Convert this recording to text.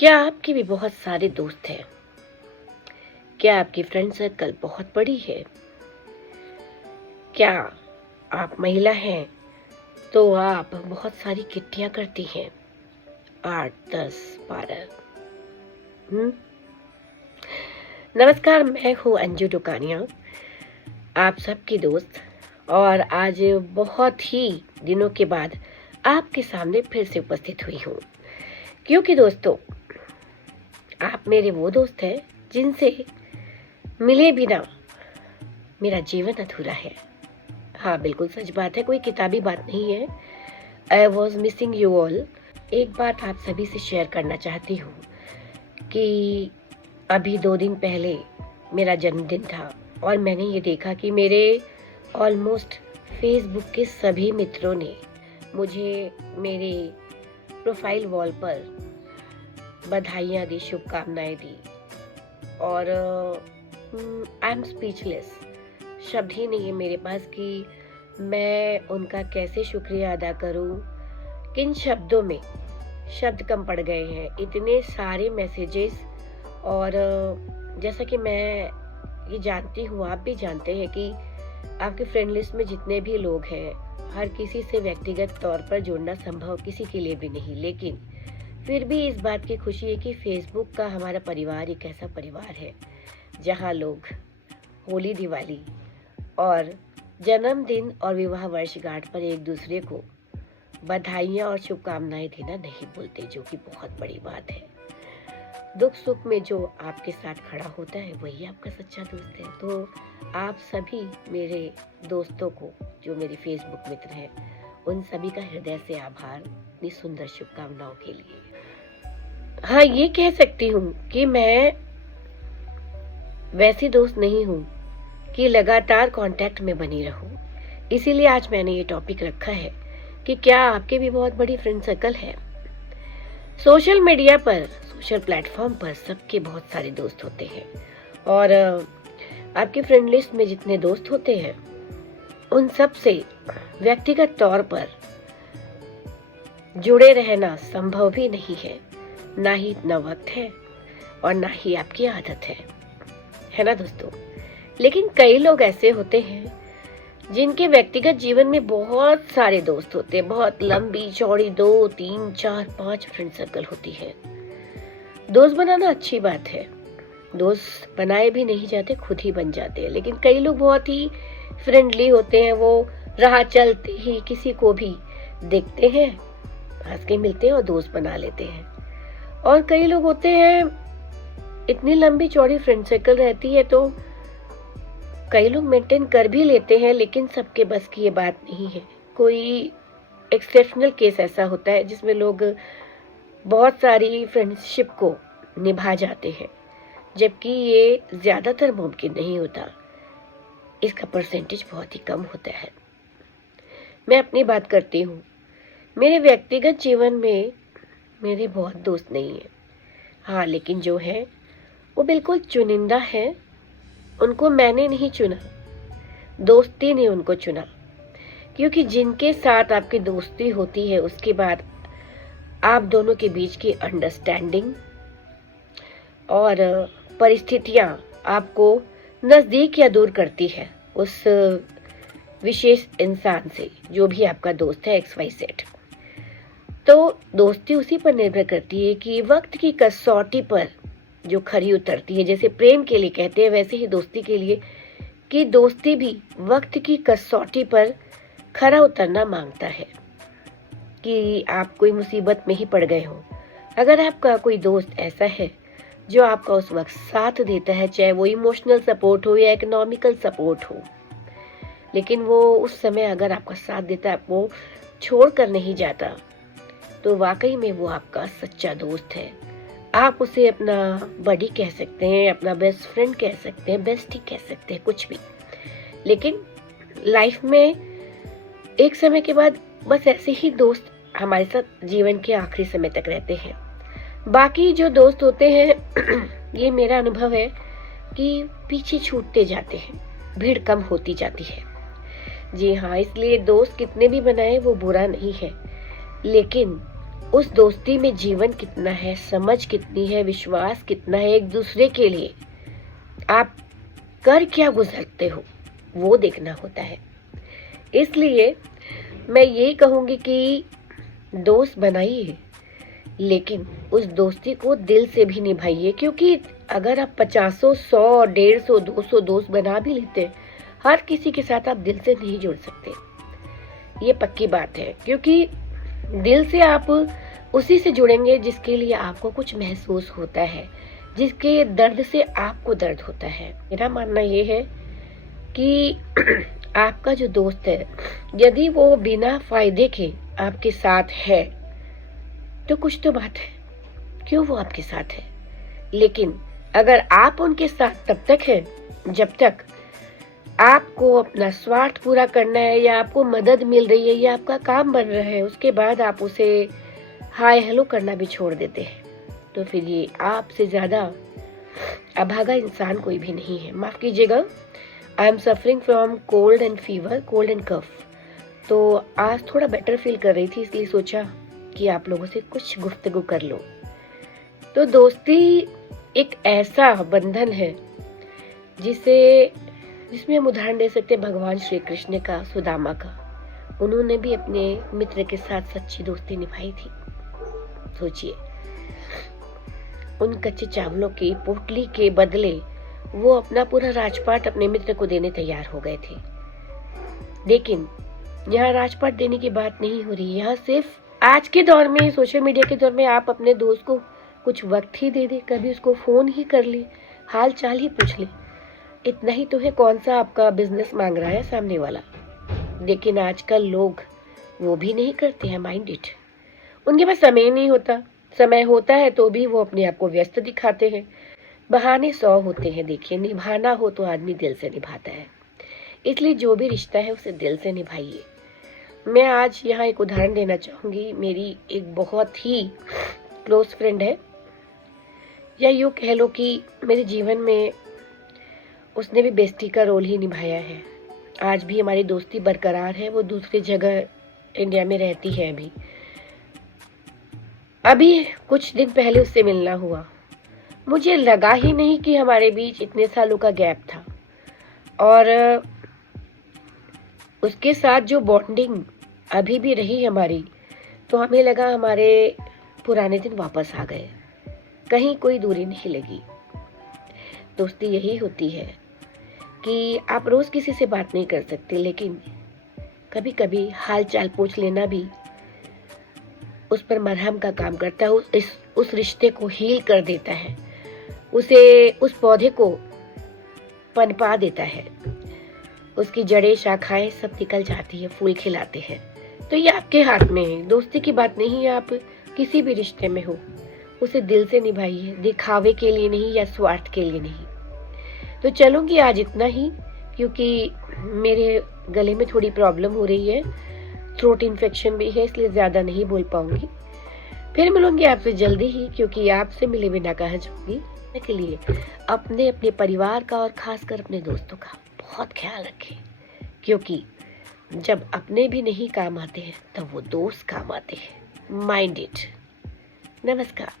क्या आपके भी बहुत सारे दोस्त हैं? क्या आपकी फ्रेंड सर्कल बहुत बड़ी है? क्या आप महिला हैं तो आप बहुत सारी किट्टियां करती हैं? 8, 10, 12। हम्म। नमस्कार, मैं हूँ अंजू दुकानिया, आप सबकी दोस्त। और आज बहुत ही दिनों के बाद आपके सामने फिर से उपस्थित हुई हूँ, क्योंकि दोस्तों, आप मेरे वो दोस्त हैं जिनसे मिले बिना मेरा जीवन अधूरा है। हाँ, बिल्कुल सच बात है, कोई किताबी बात नहीं है। I was missing you all. एक बात आप सभी से शेयर करना चाहती हूँ कि अभी 2 दिन पहले मेरा जन्मदिन था और मैंने ये देखा कि मेरे ऑलमोस्ट फेसबुक के सभी मित्रों ने मुझे मेरे प्रोफाइल वॉल पर बधाइयाँ दी, शुभकामनाएं दी। और आई एम स्पीचलेस। शब्द ही नहीं है मेरे पास कि मैं उनका कैसे शुक्रिया अदा करूं। किन शब्दों में शब्द कम पड़ गए हैं, इतने सारे मैसेजेस। और जैसा कि मैं ये जानती हूँ, आप भी जानते हैं कि आपके फ्रेंड लिस्ट में जितने भी लोग हैं, हर किसी से व्यक्तिगत तौर पर जुड़ना संभव किसी के लिए भी नहीं, लेकिन फिर भी इस बात की खुशी है कि फेसबुक का हमारा परिवार एक ऐसा परिवार है जहाँ लोग होली, दिवाली और जन्मदिन और विवाह वर्षगांठ पर एक दूसरे को बधाइयाँ और शुभकामनाएं देना नहीं भूलते, जो कि बहुत बड़ी बात है। दुख सुख में जो आपके साथ खड़ा होता है वही आपका सच्चा दोस्त है। तो आप सभी मेरे दोस्तों को, जो मेरे फेसबुक मित्र हैं, उन सभी का हृदय से आभार इतनी सुंदर शुभकामनाओं के लिए। हाँ, ये कह सकती हूँ कि मैं वैसी दोस्त नहीं हूँ कि लगातार कांटेक्ट में बनी रहूं। इसीलिए आज मैंने ये टॉपिक रखा है कि क्या आपके भी बहुत बड़ी फ्रेंड सर्कल है। सोशल मीडिया पर, सोशल प्लेटफॉर्म पर सबके बहुत सारे दोस्त होते हैं और आपकी फ्रेंड लिस्ट में जितने दोस्त होते हैं उन सब से व्यक्तिगत तौर पर जुड़े रहना संभव भी नहीं है। ना ही इतना वक्त है और ना ही आपकी आदत है ना दोस्तों। लेकिन कई लोग ऐसे होते हैं जिनके व्यक्तिगत जीवन में बहुत सारे दोस्त होते हैं, बहुत लंबी चौड़ी 2, 3, 4, 5 फ्रेंड सर्कल होती है। दोस्त बनाना अच्छी बात है, दोस्त बनाए भी नहीं जाते, खुद ही बन जाते हैं। लेकिन कई लोग बहुत ही फ्रेंडली होते हैं, वो राह चलते ही किसी को भी देखते हैं, हंस के मिलते हैं और दोस्त बना लेते हैं। और कई लोग होते हैं, इतनी लंबी चौड़ी फ्रेंड सर्कल रहती है तो कई लोग मेंटेन कर भी लेते हैं, लेकिन सबके बस की ये बात नहीं है। कोई एक्सेप्शनल केस ऐसा होता है जिसमें लोग बहुत सारी फ्रेंडशिप को निभा जाते हैं, जबकि ये ज़्यादातर मुमकिन नहीं होता। इसका परसेंटेज बहुत ही कम होता है। मैं अपनी बात करती हूँ। मेरे व्यक्तिगत जीवन में मेरे बहुत दोस्त नहीं हैं। हाँ, लेकिन जो है वो बिल्कुल चुनिंदा है। उनको मैंने नहीं चुना, दोस्ती ने उनको चुना। क्योंकि जिनके साथ आपकी दोस्ती होती है उसके बाद आप दोनों के बीच की अंडरस्टैंडिंग और परिस्थितियां आपको नज़दीक या दूर करती है उस विशेष इंसान से, जो भी आपका दोस्त है XYZ। तो दोस्ती उसी पर निर्भर करती है कि वक्त की कसौटी पर जो खरी उतरती है। जैसे प्रेम के लिए कहते हैं, वैसे ही दोस्ती के लिए कि दोस्ती भी वक्त की कसौटी पर खरा उतरना मांगता है। कि आप कोई मुसीबत में ही पड़ गए हो, अगर आपका कोई दोस्त ऐसा है जो आपका उस वक्त साथ देता है, चाहे वो इमोशनल सपोर्ट हो या इकोनॉमिकल सपोर्ट हो, लेकिन वो उस समय अगर आपका साथ देता है, आपको छोड़ कर नहीं जाता, तो वाकई में वो आपका सच्चा दोस्त है। आप उसे अपना बडी कह सकते हैं, अपना बेस्ट फ्रेंड कह सकते हैं, बेस्टी कह सकते हैं, कुछ भी। लेकिन लाइफ में एक समय के बाद बस ऐसे ही दोस्त हमारे साथ जीवन के आखिरी समय तक रहते हैं। बाकी जो दोस्त होते हैं ये मेरा अनुभव है कि पीछे छूटते जाते हैं, भीड़ कम होती जाती है। जी हाँ, इसलिए दोस्त कितने भी बनाए वो बुरा नहीं है, लेकिन उस दोस्ती में जीवन कितना है, समझ कितनी है, विश्वास कितना है एक दूसरे के लिए, आप कर क्या गुजरते हो, वो देखना होता है। इसलिए मैं ये कहूँगी कि दोस्त बनाइए, लेकिन उस दोस्ती को दिल से भी निभाइए, क्योंकि अगर आप 50, 100, 150, 200 दोस्त बना भी लेते, हर किसी के साथ आप दिल से नहीं जुड़ सकते, ये पक्की बात है। क्योंकि दिल से आप उसी से जुड़ेंगे जिसके लिए आपको कुछ महसूस होता है, जिसके दर्द से आपको दर्द होता है। मेरा मानना ये है कि आपका जो दोस्त है, यदि वो बिना फायदे के आपके साथ है तो कुछ तो बात है, क्यों वो आपके साथ है। लेकिन अगर आप उनके साथ तब तक हैं जब तक आपको अपना स्वार्थ पूरा करना है, या आपको मदद मिल रही है, या आपका काम बन रहा है, उसके बाद आप उसे हाय हेलो करना भी छोड़ देते हैं, तो फिर ये आपसे ज्यादा अभागा इंसान कोई भी नहीं है। माफ कीजिएगा, I am suffering from cold and fever, cold and cough, तो आज थोड़ा बेटर फील कर रही थी, इसलिए सोचा कि आप लोगों से कुछ गुफ्तगू कर लो। तो दोस्ती एक ऐसा बंधन है जिसमें हम उदाहरण दे सकते हैं भगवान श्री कृष्ण का, सुदामा का। उन्होंने भी अपने मित्र के साथ सच्ची दोस्ती निभाई थी। सोचिए, उन कच्चे चावलों की पोटली के बदले वो अपना पूरा राजपाट अपने मित्र को देने तैयार हो गए थे। लेकिन यहाँ राजपाट देने की बात नहीं हो रही, यहाँ सिर्फ आज के दौर में, सोशल मीडिया के दौर में, आप अपने दोस्त को कुछ वक्त ही दे दे, कभी उसको फोन ही कर ले, हाल चाल ही पूछ ले, इतना ही तो है। कौन सा आपका बिजनेस मांग रहा है सामने वाला। लेकिन आजकल लोग वो भी नहीं करते हैं, माइंड इट। उनके पास समय नहीं होता, समय होता है तो भी वो अपने आप को व्यस्त दिखाते हैं। बहाने 100 होते हैं। देखिए, निभाना हो तो आदमी दिल से निभाता है। इसलिए जो भी रिश्ता है उसे दिल से निभाइए। मैं आज यहाँ एक उदाहरण देना चाहूँगी। मेरी एक बहुत ही क्लोज फ्रेंड है, या यूँ कह लो कि मेरे जीवन में उसने भी बेस्टी का रोल ही निभाया है। आज भी हमारी दोस्ती बरकरार है। वो दूसरी जगह इंडिया में रहती है। अभी कुछ दिन पहले उससे मिलना हुआ। मुझे लगा ही नहीं कि हमारे बीच इतने सालों का गैप था, और उसके साथ जो बॉन्डिंग अभी भी रही हमारी, तो हमें लगा हमारे पुराने दिन वापस आ गए, कहीं कोई दूरी नहीं लगी। दोस्ती यही होती है कि आप रोज किसी से बात नहीं कर सकते, लेकिन कभी कभी हाल चाल पूछ लेना भी उस पर मरहम का काम करता है, उस रिश्ते को हील कर देता है, उस पौधे को पनपा देता है, उसकी जड़ें शाखाएं सब निकल जाती है, फूल खिलाते हैं। तो ये आपके हाथ में है। दोस्ती की बात नहीं है, आप किसी भी रिश्ते में हो उसे दिल से निभाइए, दिखावे के लिए नहीं या स्वार्थ के लिए नहीं। तो चलूंगी आज इतना ही, क्योंकि मेरे गले में थोड़ी प्रॉब्लम हो रही है, थ्रोट इन्फेक्शन भी है, इसलिए ज्यादा नहीं बोल पाऊंगी। फिर मिलूंगी आपसे जल्दी ही, क्योंकि आपसे मिले बिना कहाँ जाऊंगी। के लिए अपने परिवार का और खासकर अपने दोस्तों का बहुत ख्याल रखें, क्योंकि जब अपने भी नहीं काम आते हैं तब वो दोस्त काम आते हैं। Mind it. नमस्कार।